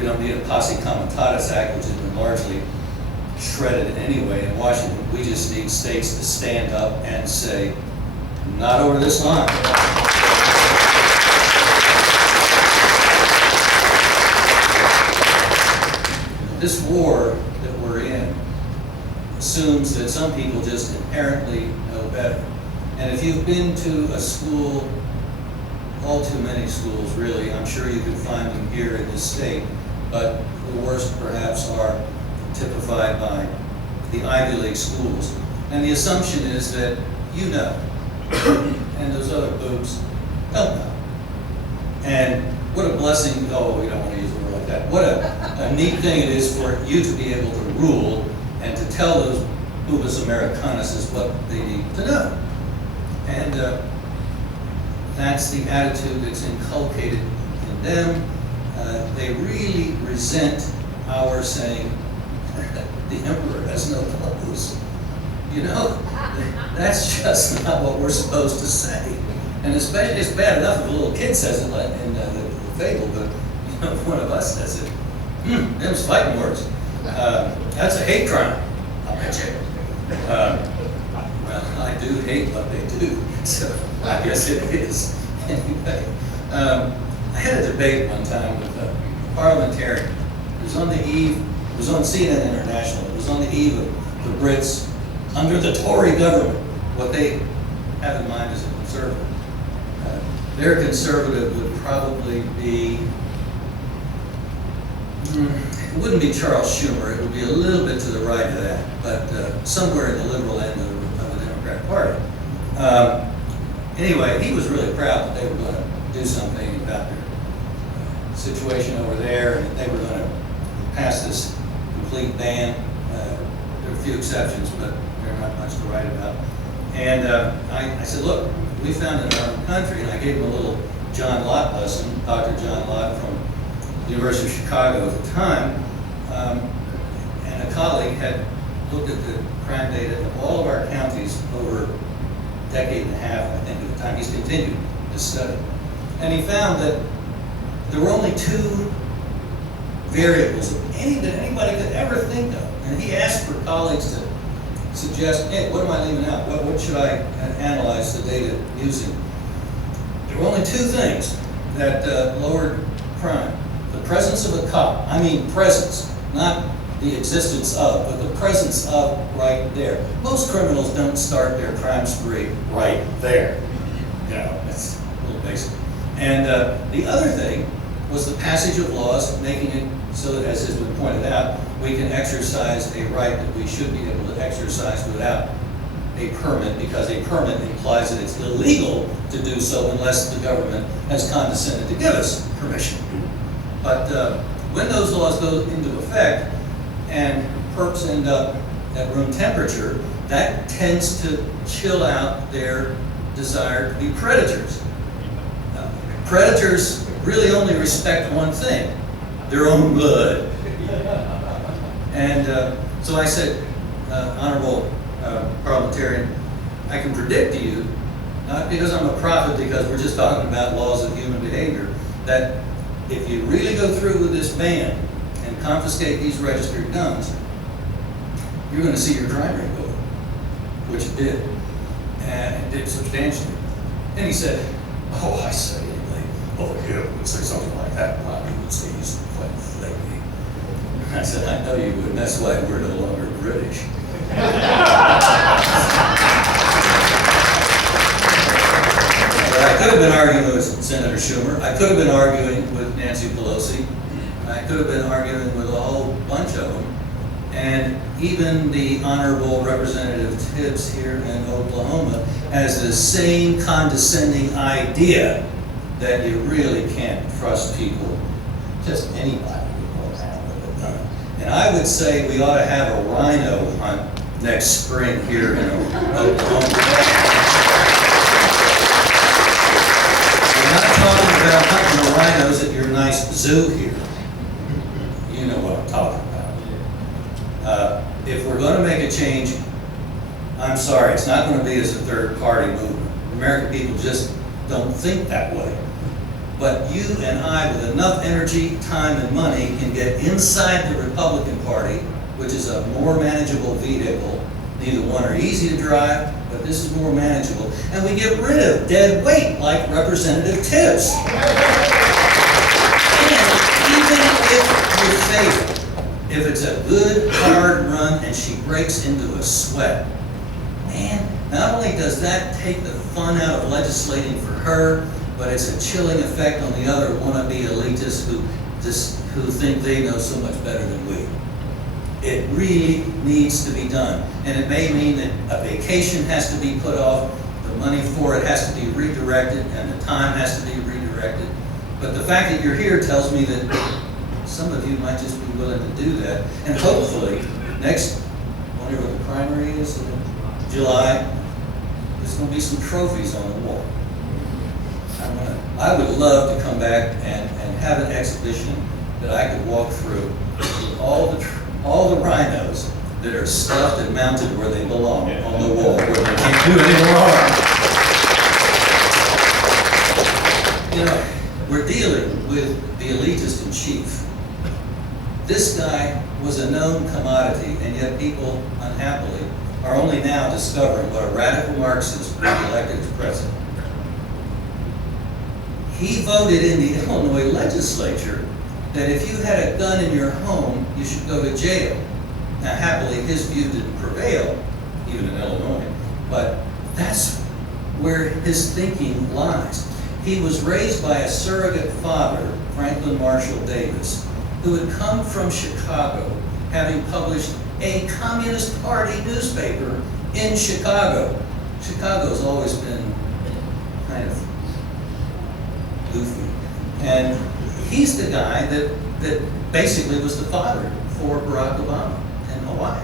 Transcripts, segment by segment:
We don't need a posse comitatus act, which has been largely shredded anyway in Washington. We just need states to stand up and say, not over this line. This war that we're in assumes that some people just inherently know better. And if you've been to a school, all too many schools really, I'm sure you can find them here in this state, but the worst perhaps are typified by the Ivy League schools. And the assumption is that you know, and those other boobs don't know. And what a blessing, oh, we don't want to use a word like that. What a neat thing it is for you to be able to rule and to tell those boobus Americanus what they need to know. And that's the attitude that's inculcated in them. They really resent our saying, the emperor has no clothes. You know, that's just not what we're supposed to say. And especially, it's bad enough if a little kid says it in the fable, but you know, if one of us says it, them's fighting words. That's a hate crime, I'll bet you. Well, I do hate what they do, so I guess it is. Anyway, I had a debate one time with a parliamentarian. It was on the eve, it was on CNN International, it was on the eve of the Brits under the Tory government. What they have in mind is a conservative. Their conservative would probably be, it wouldn't be Charles Schumer, it would be a little bit to the right of that, but somewhere in the liberal end of the Democratic Party. Anyway, he was really proud that they were going to do something about their situation over there, and that they were going to pass this complete ban. There are a few exceptions, but they're not much to write about. And I said, look, we found in our own country, and I gave him a little John Lott lesson, Dr. John Lott from the University of Chicago at the time, and a colleague had looked at the crime data of all of our counties over a decade and a half, I think, at the time. He's continued this study. And he found that there were only two variables that anybody could ever think of. And he asked for colleagues to suggest, hey, what am I leaving out? What should I analyze the data using? There were only two things that lowered crime. The presence of a cop, I mean presence, not the existence of, but the presence of right there. Most criminals don't start their crime spree right there. You know, that's a little basic. And the other thing was the passage of laws making it so that, as has been pointed out, we can exercise a right that we should be able to exercise without a permit, because a permit implies that it's illegal to do so unless the government has condescended to give us permission. But when those laws go into effect and perps end up at room temperature, that tends to chill out their desire to be predators. Predators really only respect one thing, their own blood. And so I said, honorable parliamentarian, I can predict to you, not because I'm a prophet, because we're just talking about laws of human behavior, that if you really go through with this ban and confiscate these registered guns, you're going to see your crime rate go up, which it did, and it did substantially. And he said, oh, I say, anyway, over here would say something like that, probably would say he's quite flaky. I said, I know you would, and that's why we're no longer British. I could have been arguing with Senator Schumer. I could have been arguing with Nancy Pelosi. I could have been arguing with a whole bunch of them. And even the Honorable Representative Tibbs here in Oklahoma has the same condescending idea that you really can't trust people, just anybody will go around with a gun. And I would say we ought to have a rhino hunt next spring here in Oklahoma. We're not talking about hunting the rhinos at your nice zoo here. You know what I'm talking about. If we're going to make a change, I'm sorry, it's not going to be as a third party movement. American people just don't think that way. But you and I, with enough energy, time, and money, can get inside the Republican Party, which is a more manageable vehicle. Neither one are easy to drive, but this is more manageable. And we get rid of dead weight like Representative Tibbs. And even if you fail, if it's a good, hard run and she breaks into a sweat, man, not only does that take the fun out of legislating for her, but it's a chilling effect on the other wannabe elitists who think they know so much better than we. It really needs to be done. And it may mean that a vacation has to be put off, the money for it has to be redirected, and the time has to be redirected. But the fact that you're here tells me that some of you might just be willing to do that. And hopefully, next, whenever the primary is in July, there's going to be some trophies on the wall. I would love to come back and have an exhibition that I could walk through with all the rhinos that are stuffed and mounted where they belong on the wall, where they can't do any harm. You know, we're dealing with the elitist in chief. This guy was a known commodity, and yet people, unhappily, are only now discovering what a radical Marxist was elected as president. He voted in the Illinois legislature that if you had a gun in your home, you should go to jail. Now, happily, his view didn't prevail, even in Illinois, but that's where his thinking lies. He was raised by a surrogate father, Franklin Marshall Davis, who had come from Chicago, having published a Communist Party newspaper in Chicago. Chicago's always been kind of goofy. And he's the guy that basically was the father for Barack Obama in Hawaii.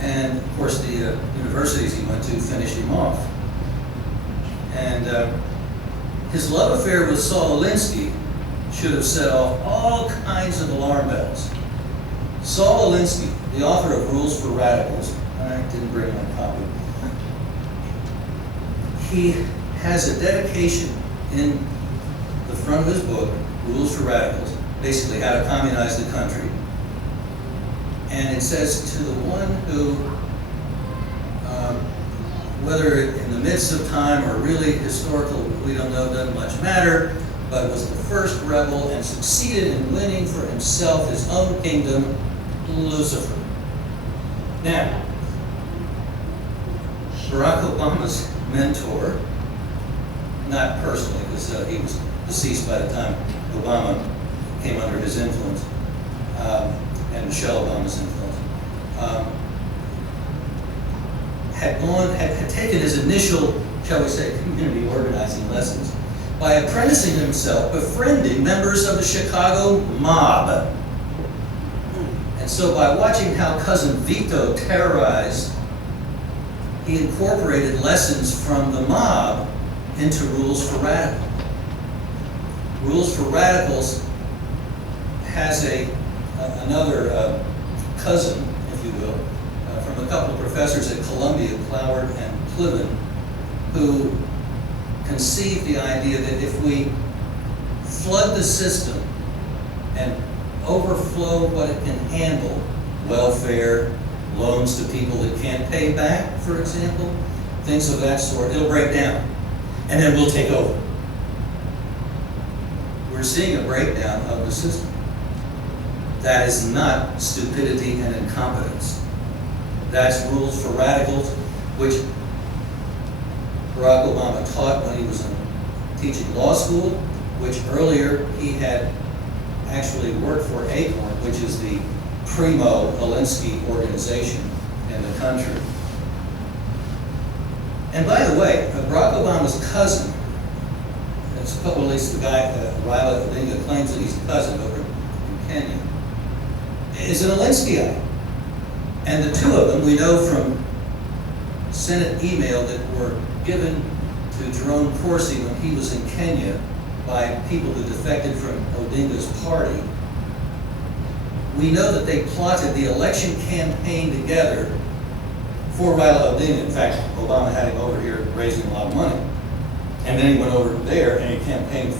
And of course the universities he went to finished him off. And his love affair with Saul Alinsky should have set off all kinds of alarm bells. Saul Alinsky, the author of Rules for Radicals, I didn't bring my copy. He has a dedication in the front of his book, Rules for Radicals, basically how to communize the country. And it says, to the one who, whether in the midst of time or really historical, we don't know, doesn't much matter, but was the first rebel and succeeded in winning for himself his own kingdom, Lucifer. Now, Barack Obama's mentor, not personally, because he was deceased by the time Obama came under his influence, and Michelle Obama's influence, had taken his initial, shall we say, community organizing lessons by apprenticing himself, befriending members of the Chicago mob. And so by watching how Cousin Vito terrorized, he incorporated lessons from the mob into Rules for Radicals. Rules for Radicals has another cousin, if you will, from a couple of professors at Columbia, Cloward and Cliven, who conceived the idea that if we flood the system and overflow what it can handle, welfare, loans to people that can't pay back, for example, things of that sort, it'll break down. And then we'll take over. We're seeing a breakdown of the system. That is not stupidity and incompetence. That's Rules for Radicals, which Barack Obama taught when he was teaching law school, which earlier he had actually worked for ACORN, which is the primo Alinsky organization in the country. And by the way, Barack Obama's cousin, it's a couple, at least the guy, Raila Odinga, claims that he's a cousin over in Kenya, is an Alinskyite. And the two of them, we know from Senate email that were given to Jerome Corsi when he was in Kenya by people who defected from Odinga's party, we know that they plotted the election campaign together for Raila Odinga. In fact, Obama had him over here raising a lot of money. And then he went over there and he campaigned